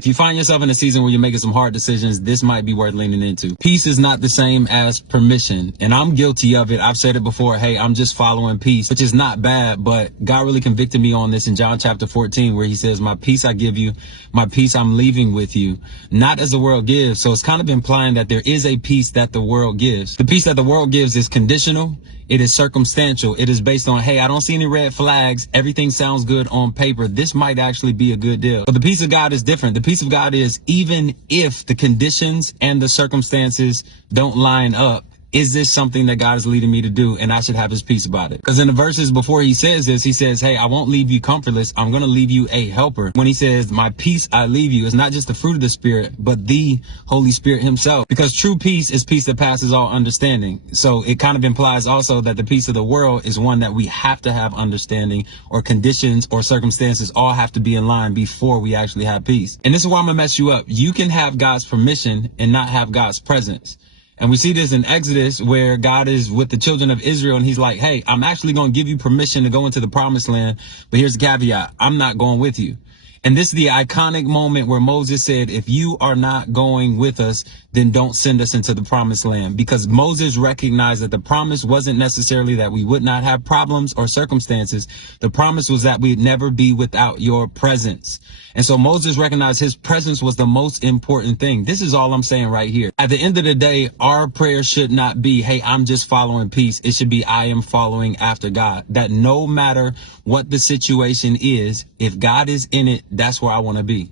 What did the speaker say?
If you find yourself in a season where you're making some hard decisions, this might be worth leaning into. Peace is not the same as permission. And I'm guilty of it. I've said it before. Hey, I'm just following peace, which is not bad, but God really convicted me on this in John chapter 14, where he says, my peace I give you, my peace I'm leaving with you, not as the world gives. So it's kind of implying that there is a peace that the world gives. The peace that the world gives is conditional. It is circumstantial. It is based on, hey, I don't see any red flags. Everything sounds good on paper. This might actually be a good deal. But the peace of God is different. The peace of God is, even if the conditions and the circumstances don't line up, is this something that God is leading me to do? And I should have his peace about it. Because in the verses before he says this, he says, hey, I won't leave you comfortless. I'm going to leave you a helper. When he says, my peace I leave you, it's not just the fruit of the Spirit, but the Holy Spirit himself. Because true peace is peace that passes all understanding. So it kind of implies also that the peace of the world is one that we have to have understanding, or conditions or circumstances all have to be in line before we actually have peace. And this is where I'm going to mess you up. You can have God's permission and not have God's presence. And we see this in Exodus, where God is with the children of Israel and he's like, hey, I'm actually going to give you permission to go into the promised land. But here's the caveat. I'm not going with you. And this is the iconic moment where Moses said, if you are not going with us, then don't send us into the promised land. Because Moses recognized that the promise wasn't necessarily that we would not have problems or circumstances. The promise was that we'd never be without your presence. And so Moses recognized his presence was the most important thing. This is all I'm saying right here. At the end of the day, our prayer should not be, hey, I'm just following peace. It should be, I am following after God. That no matter what the situation is, if God is in it, that's where I want to be.